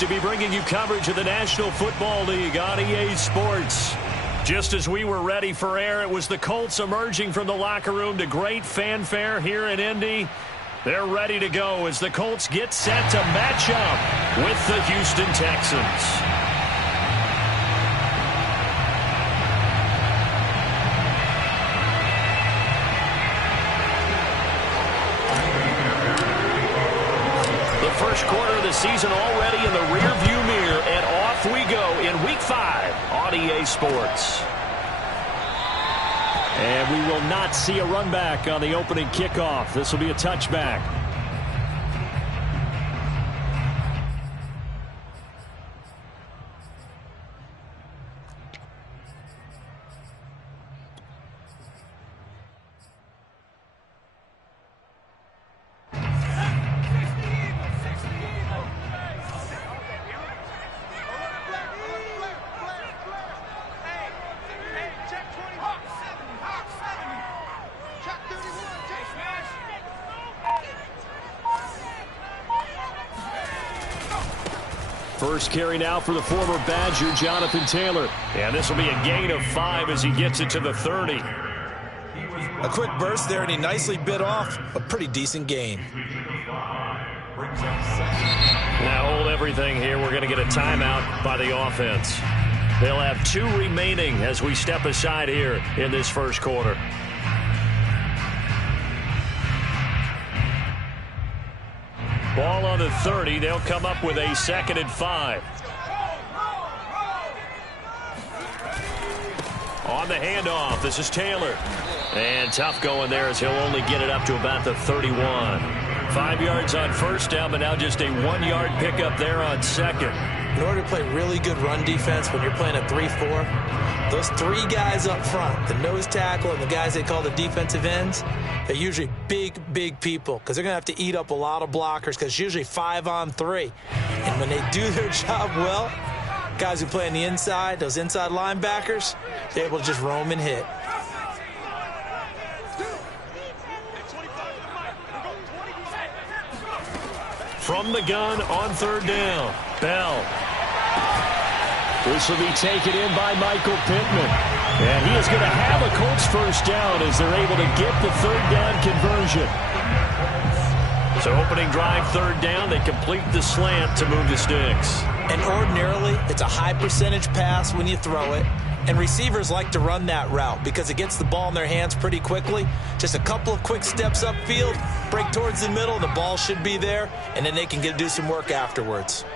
to be bringing you coverage of the National Football League on EA Sports. Just as we were ready for air, it was the Colts emerging from the locker room to great fanfare here in Indy. They're ready to go as the Colts get set to match up with the Houston Texans. First quarter of the season already in the rearview mirror, and off we go in Week 5 on EA Sports. And we will not see a run back on the opening kickoff. This will be a touchback. First carry now for the former Badger, Jonathan Taylor. And this will be a gain of 5 as he gets it to the 30. A quick burst there, and he nicely bit off a pretty decent gain. Now hold everything here. We're going to get a timeout by the offense. They'll have 2 remaining as we step aside here in this first quarter. Ball on the 30. They'll come up with a 2nd and 5. On the handoff, this is Taylor. And tough going there as he'll only get it up to about the 31. 5 yards on first down, but now just a 1-yard pickup there on 2nd. In order to play really good run defense when you're playing a 3-4, those 3 guys up front, the nose tackle and the guys they call the defensive ends, they're usually big people because they're going to have to eat up a lot of blockers because it's usually 5 on 3. And when they do their job well, guys who play on the inside, those inside linebackers, they're able to just roam and hit. From the gun on 3rd down, Bell. This will be taken in by Michael Pittman. And he is going to have a Colts first down as they're able to get the 3rd down conversion. So opening drive, 3rd down, they complete the slant to move the sticks. And ordinarily, it's a high percentage pass when you throw it. And receivers like to run that route because it gets the ball in their hands pretty quickly. Just a couple of quick steps upfield, break towards the middle, the ball should be there, and then they can do some work afterwards.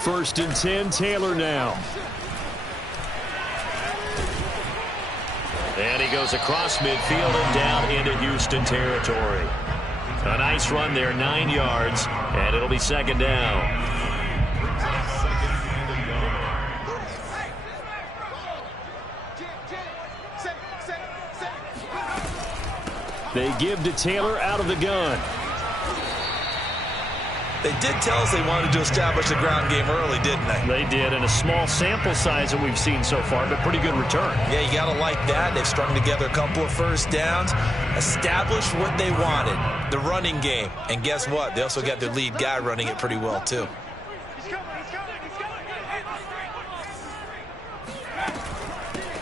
First and 10, Taylor now. And he goes across midfield and down into Houston territory. A nice run there, 9 yards, and it'll be 2nd down. They give to Taylor out of the gun. They did tell us they wanted to establish the ground game early, didn't they? They did, and a small sample size that we've seen so far, but pretty good return. Yeah, you got to like that. They've strung together a couple of first downs, established what they wanted, the running game. And guess what? They also got their lead guy running it pretty well, too.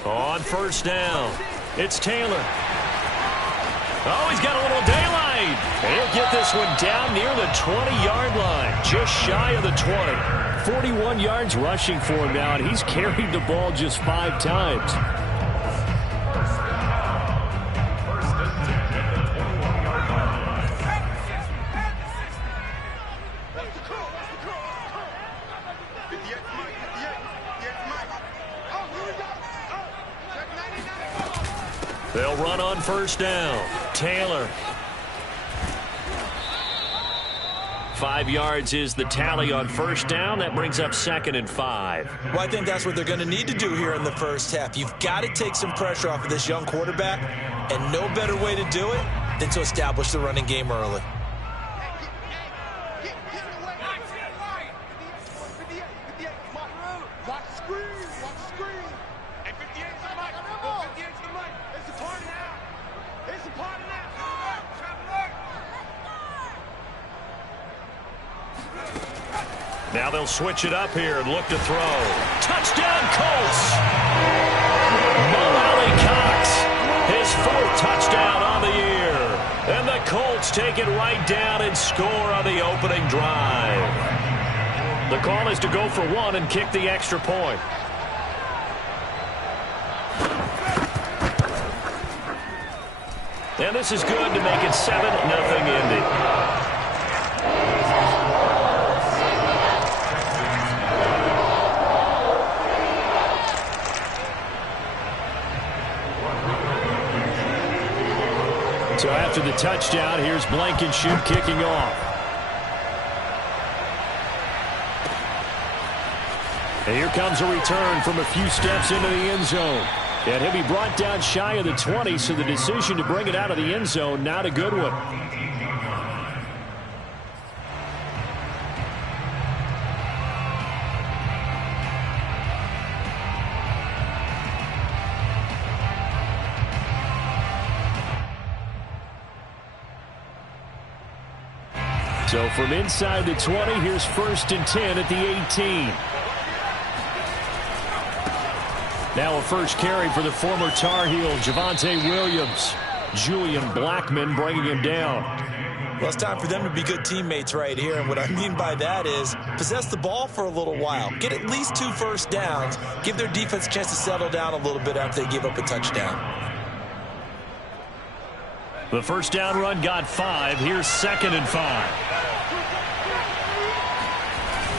On first down, it's Taylor. Oh, he's got a little daylight. And he'll get this one down near the 20-yard line, just shy of the 20. 41 yards rushing for him now, and he's carried the ball just 5 times. They'll run on first down. Taylor. 5 yards is the tally on first down. That brings up 2nd and 5. Well, I think that's what they're going to need to do here in the first half. You've got to take some pressure off of this young quarterback, and no better way to do it than to establish the running game early. Now they'll switch it up here and look to throw. Touchdown, Colts! Mo Alley Cox, his 4th touchdown on the year. And the Colts take it right down and score on the opening drive. The call is to go for 1 and kick the extra point. And this is good to make it 7-0 Indy. So after the touchdown, here's Blankenship kicking off. And here comes a return from a few steps into the end zone. And he'll be brought down shy of the 20, so the decision to bring it out of the end zone, not a good one. So from inside the 20, here's 1st and 10 at the 18. Now a first carry for the former Tar Heel, Javonte Williams. Julian Blackmon bringing him down. Well, it's time for them to be good teammates right here. And what I mean by that is possess the ball for a little while. Get at least 2 first downs. Give their defense a chance to settle down a little bit after they give up a touchdown. The first down run got 5. Here's 2nd and 5.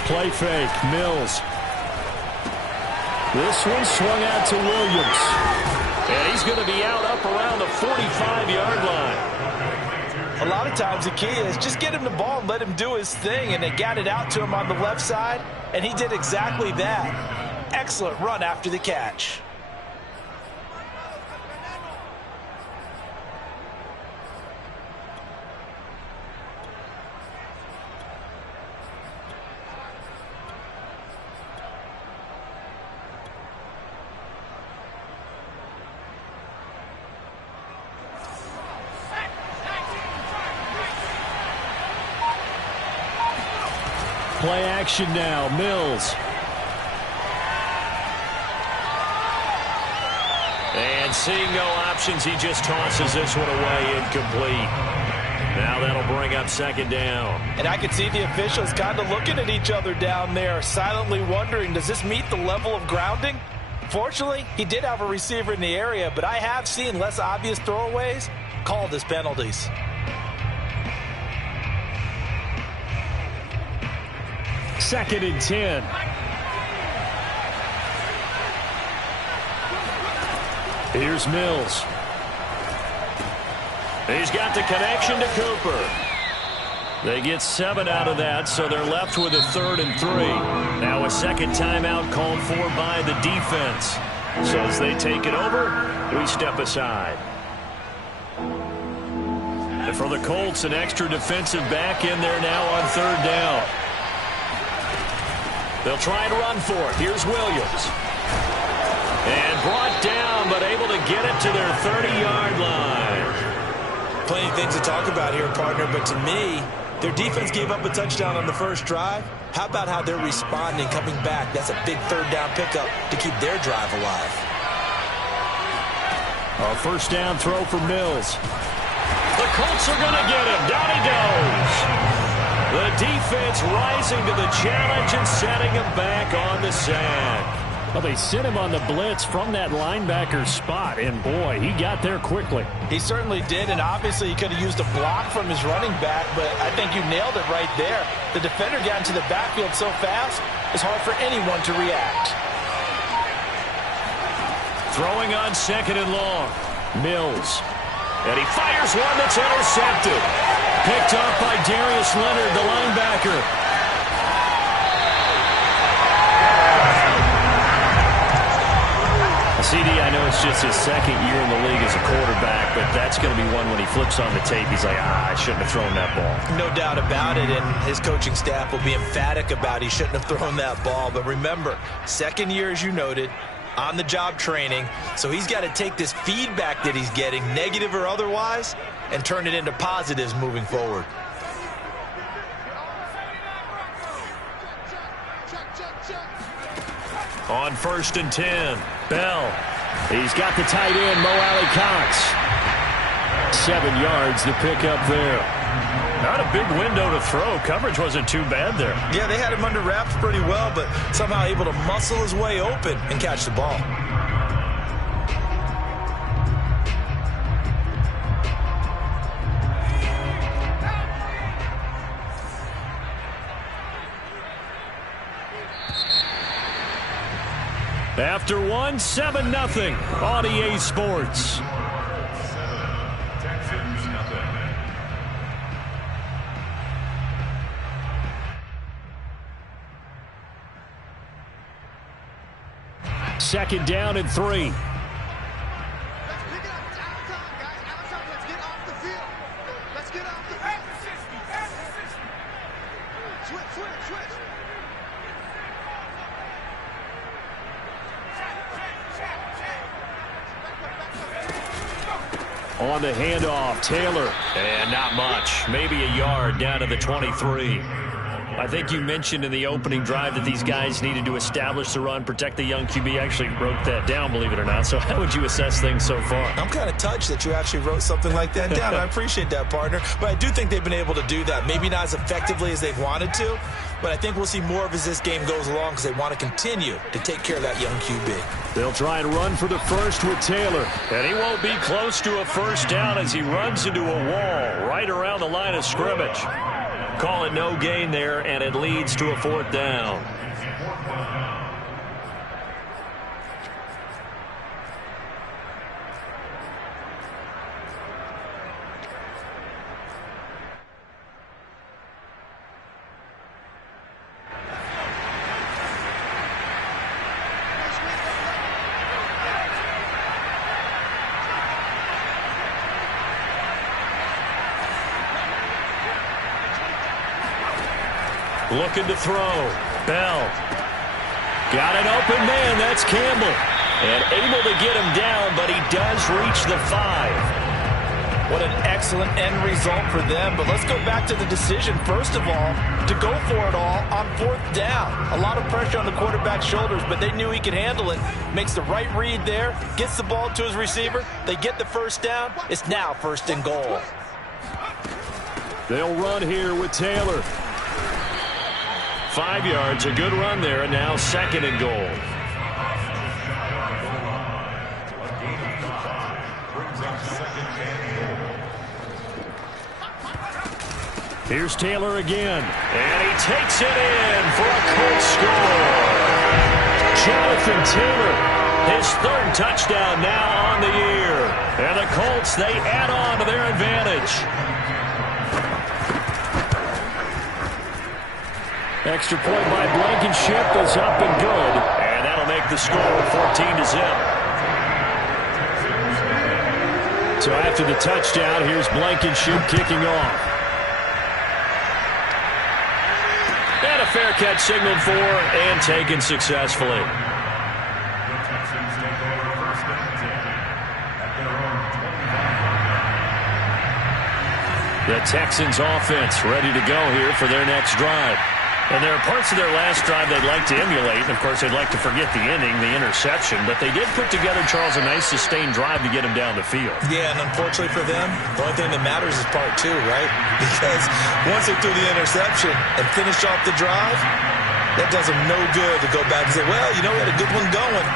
Play fake, Mills. This one swung out to Williams. And he's going to be out up around the 45-yard line. A lot of times the key is just get him the ball and let him do his thing. And they got it out to him on the left side, and he did exactly that. Excellent run after the catch. Play action now, Mills. And seeing no options, he just tosses this one away, incomplete. Now that'll bring up 2nd down. And I can see the officials kind of looking at each other down there, silently wondering, does this meet the level of grounding? Fortunately, he did have a receiver in the area, but I have seen less obvious throwaways called as penalties. Second and 10. Here's Mills. He's got the connection to Cooper. They get 7 out of that, so they're left with a 3rd and 3. Now a second timeout called for by the defense. So as they take it over, we step aside. And for the Colts, an extra defensive back in there now on 3rd down. They'll try and run for it. Here's Williams. And brought down, but able to get it to their 30-yard line. Plenty of things to talk about here, partner, but to me, their defense gave up a touchdown on the first drive. How about how they're responding, coming back? That's a big 3rd down pickup to keep their drive alive. A first down throw for Mills. The Colts are going to get him. Down he goes. The defense rising to the challenge and setting him back on the sack. Well, they sent him on the blitz from that linebacker spot, and boy, he got there quickly. He certainly did, and obviously he could have used a block from his running back, but I think you nailed it right there. The defender got into the backfield so fast, it's hard for anyone to react. Throwing on 2nd and long. Mills. And he fires one that's intercepted. Picked off by Darius Leonard, the linebacker. CD, I know it's just his 2nd year in the league as a quarterback, but that's going to be one when he flips on the tape, he's like, I shouldn't have thrown that ball. No doubt about it, and his coaching staff will be emphatic about he shouldn't have thrown that ball. But remember, 2nd year, as you noted, on-the-job training, so he's got to take this feedback that he's getting, negative or otherwise, and turn it into positives moving forward. on 1st and 10. Bell. He's got the tight end, Mo Alley Cox. 7 yards to pick up there. Not a big window to throw. Coverage wasn't too bad there. Yeah, they had him under wraps pretty well, but somehow able to muscle his way open and catch the ball. After 1, 7-0 on EA Sports. Second down and 3. On the handoff, Taylor. And not much. Maybe a yard down to the 23. I think you mentioned in the opening drive that these guys needed to establish the run, protect the young QB. I actually wrote that down, believe it or not. So how would you assess things so far? I'm kind of touched that you actually wrote something like that down. I appreciate that, partner. But I do think they've been able to do that. Maybe not as effectively as they've wanted to, but I think we'll see more of as this game goes along because they want to continue to take care of that young QB. They'll try and run for the first with Taylor. And he won't be close to a first down as he runs into a wall right around the line of scrimmage. Call it no gain there, and it leads to a 4th down. Looking to throw. Bell. Got an open man. That's Campbell. And able to get him down, but he does reach the 5. What an excellent end result for them. But let's go back to the decision, first of all, to go for it all on 4th down. A lot of pressure on the quarterback's shoulders, but they knew he could handle it. Makes the right read there. Gets the ball to his receiver. They get the first down. It's now 1st and goal. They'll run here with Taylor. 5 yards, a good run there, and now 2nd and goal. Here's Taylor again, and he takes it in for a Colts score. Jonathan Taylor, his 3rd touchdown now on the year. And the Colts, they add on to their advantage. Extra point by Blankenship is up and good. And that'll make the score 14-0. So after the touchdown, here's Blankenship kicking off. And a fair catch signaled for and taken successfully. The Texans offense ready to go here for their next drive. And there are parts of their last drive they'd like to emulate. And, of course, they'd like to forget the ending, the interception. But they did put together, Charles, a nice sustained drive to get him down the field. Yeah, and unfortunately for them, the only thing that matters is part 2, right? Because once they threw the interception and finished off the drive, that does them no good to go back and say, well, you know, we had a good one going.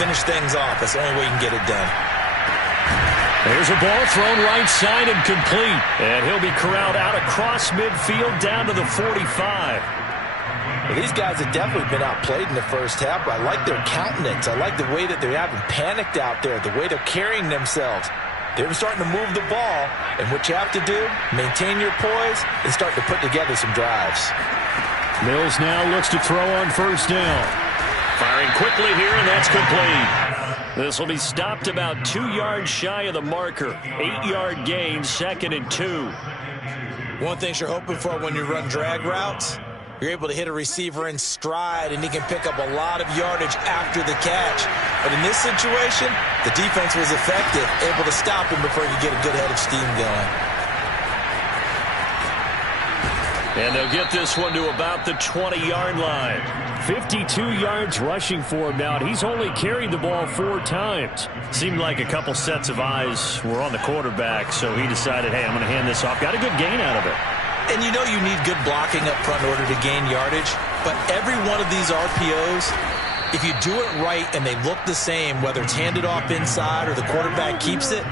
Finish things off. That's the only way you can get it done. There's a ball thrown right side and complete. And he'll be corralled out across midfield down to the 45. Well, these guys have definitely been outplayed in the first half, but I like their countenance. I like the way that they haven't panicked out there, the way they're carrying themselves. They're starting to move the ball, and what you have to do, maintain your poise and start to put together some drives. Mills now looks to throw on 1st down. Firing quickly here, and that's complete. This will be stopped about 2 yards shy of the marker. 8-yard gain, 2nd and 2. One thing you're hoping for when you run drag routes, you're able to hit a receiver in stride, and he can pick up a lot of yardage after the catch. But in this situation, the defense was effective, able to stop him before he could get a good head of steam going. And they'll get this one to about the 20-yard line. 52 yards rushing for him now, and he's only carried the ball 4 times. Seemed like a couple sets of eyes were on the quarterback, so he decided, hey, I'm going to hand this off. Got a good gain out of it. And you know you need good blocking up front in order to gain yardage, but every one of these RPOs, if you do it right and they look the same, whether it's handed off inside or the quarterback keeps it,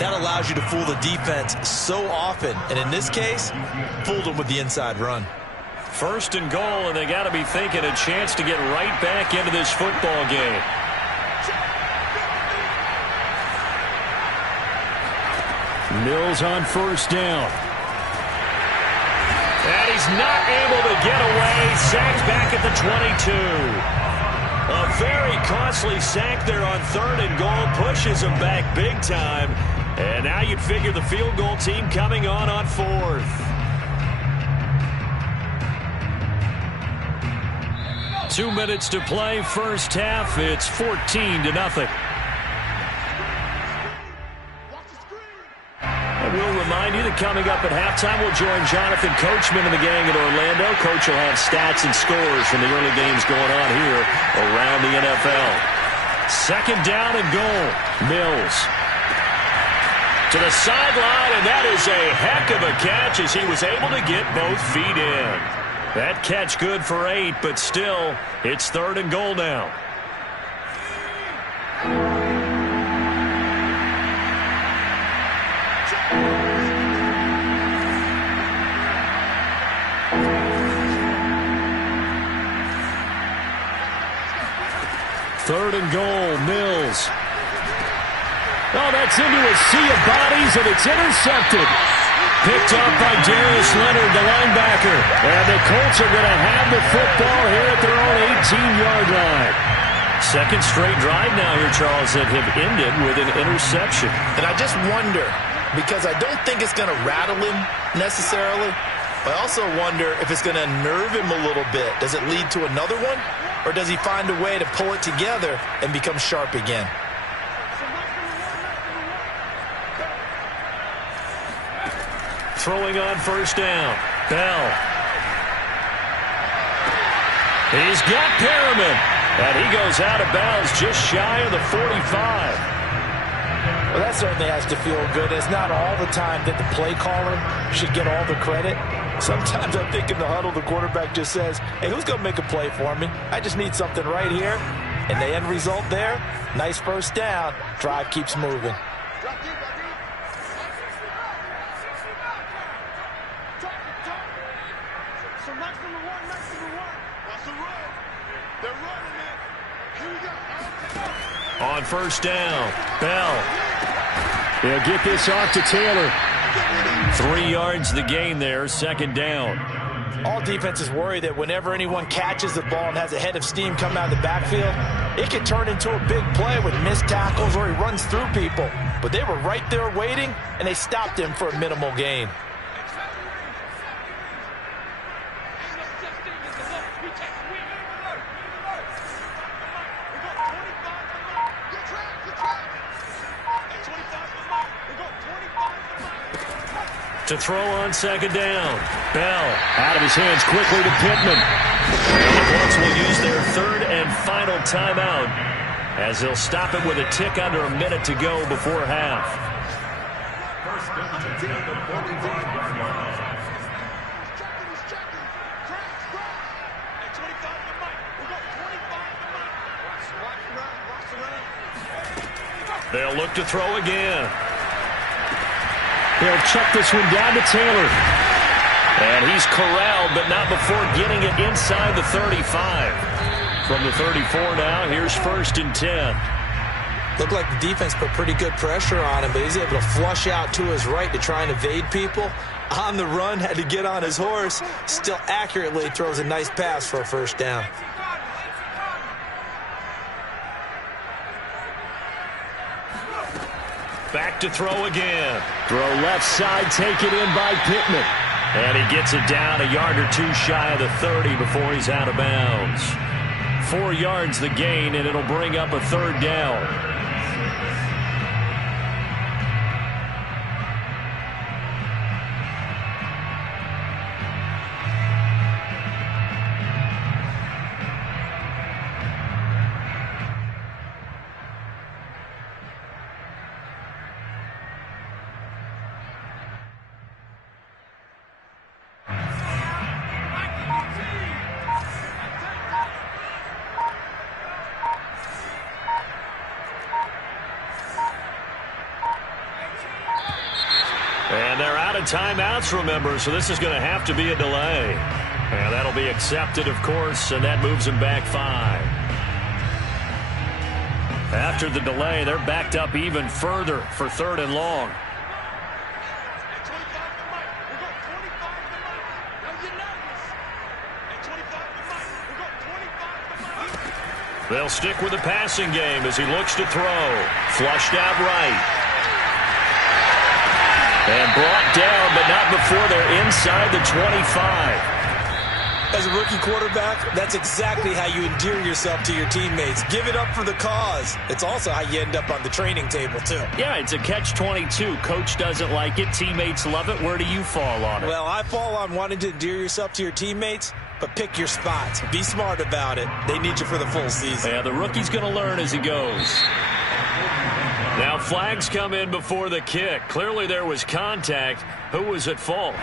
that allows you to fool the defense so often. And in this case, fooled them with the inside run. First and goal, and they got to be thinking a chance to get right back into this football game. Mills on first down. And he's not able to get away. Sacked back at the 22. A very costly sack there on 3rd and goal. Pushes him back big time. And now you'd figure the field goal team coming on 4th. 2 minutes to play, first half. It's 14-0. And we'll remind you that coming up at halftime, we'll join Jonathan Coachman and the gang in Orlando. Coach will have stats and scores from the early games going on here around the NFL. Second down and goal. Mills to the sideline, and that is a heck of a catch as he was able to get both feet in. That catch good for 8, but still, it's 3rd and goal now. Third and goal, Mills. Oh, that's into a sea of bodies, and it's intercepted. Picked up by Darius Leonard, the linebacker. And the Colts are going to have the football here at their own 18-yard line. Second straight drive now here, Charles, that have ended with an interception. And I just wonder, because I don't think it's going to rattle him necessarily, but I also wonder if it's going to nerve him a little bit. Does it lead to another one? Or does he find a way to pull it together and become sharp again? Throwing on first down. Bell. He's got Perriman. And he goes out of bounds just shy of the 45. Well, that certainly has to feel good. It's not all the time that the play caller should get all the credit. Sometimes I think in the huddle, the quarterback just says, hey, who's going to make a play for me? I just need something right here. And the end result there, nice first down. Drive keeps moving. On first down, Bell. He'll get this off to Taylor. 3 yards the gain there, second down. All defenses worry that whenever anyone catches the ball and has a head of steam coming out of the backfield, it can turn into a big play with missed tackles or he runs through people. But they were right there waiting, and they stopped him for a minimal gain. To throw on second down. Bell out of his hands quickly to Pittman. And the Colts will use their 3rd and final timeout as they'll stop it with a tick under a minute to go before half. They'll look to throw again. They'll check this one down to Taylor. And he's corralled, but not before getting it inside the 35. From the 34 now, here's 1st and 10. Looked like the defense put pretty good pressure on him, but he's able to flush out to his right to try and evade people. On the run, had to get on his horse. Still accurately throws a nice pass for a first down. Back to throw again. Throw left side, taken in by Pittman. And he gets it down a yard or two shy of the 30 before he's out of bounds. 4 yards the gain, and it'll bring up a 3rd down. calling timeouts, remember, so this is going to have to be a delay. And that'll be accepted, of course, and that moves them back 5. After the delay, they're backed up even further for 3rd and long. They'll stick with the passing game as he looks to throw. Flushed out right. And brought down, but not before they're inside the 25. As a rookie quarterback, that's exactly how you endear yourself to your teammates. Give it up for the cause. It's also how you end up on the training table, too. Yeah, it's a catch-22. Coach doesn't like it. Teammates love it. Where do you fall on it? Well, I fall on wanting to endear yourself to your teammates, but pick your spots. Be smart about it. They need you for the full season. Yeah, the rookie's going to learn as he goes. Now flags come in before the kick. Clearly there was contact. Who was at fault?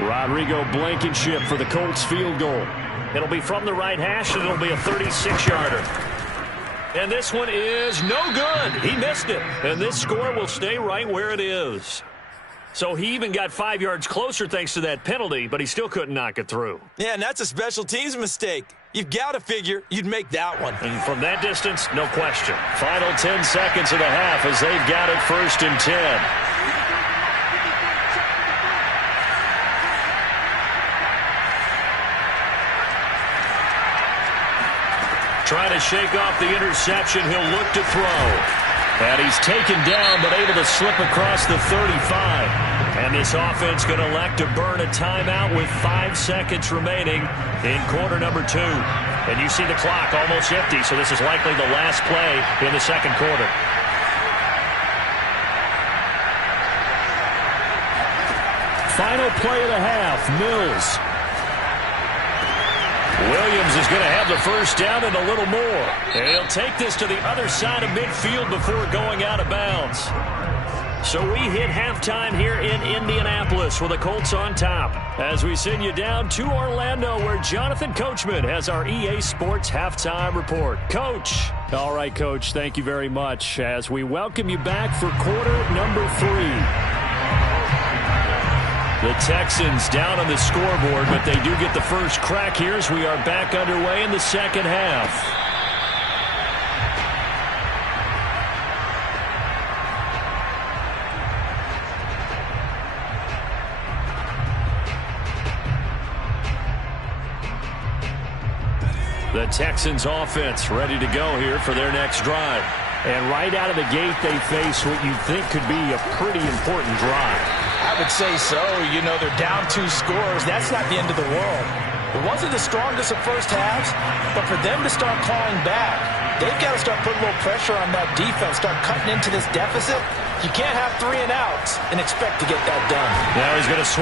Rodrigo Blankenship for the Colts field goal. It'll be from the right hash, and it'll be a 36-yarder. And this one is no good. He missed it. And this score will stay right where it is. So he even got 5 yards closer thanks to that penalty, but he still couldn't knock it through. Yeah, and that's a special teams mistake. You've got to figure you'd make that one. And from that distance, no question. Final 10 seconds of the half as they've got it 1st and 10. Trying to shake off the interception. He'll look to throw. And he's taken down, but able to slip across the 35. And this offense going to elect to burn a timeout with 5 seconds remaining in quarter number 2. And you see the clock almost empty, so this is likely the last play in the second quarter. Final play of the half, Mills. Williams is going to have the first down and a little more. And he'll take this to the other side of midfield before going out of bounds. So we hit halftime here in Indianapolis with the Colts on top as we send you down to Orlando where Jonathan Coachman has our EA Sports halftime report. Coach. All right, Coach, thank you very much as we welcome you back for quarter number 3. The Texans down on the scoreboard, but they do get the first crack here as we are back underway in the second half. The Texans offense ready to go here for their next drive. And right out of the gate, they face what you think could be a pretty important drive. I would say so. You know, they're down 2 scores. That's not the end of the world. It wasn't the strongest of first halves, but for them to start clawing back, they've got to start putting a little pressure on that defense, start cutting into this deficit. You can't have 3 and outs and expect to get that done. Now he's going to swing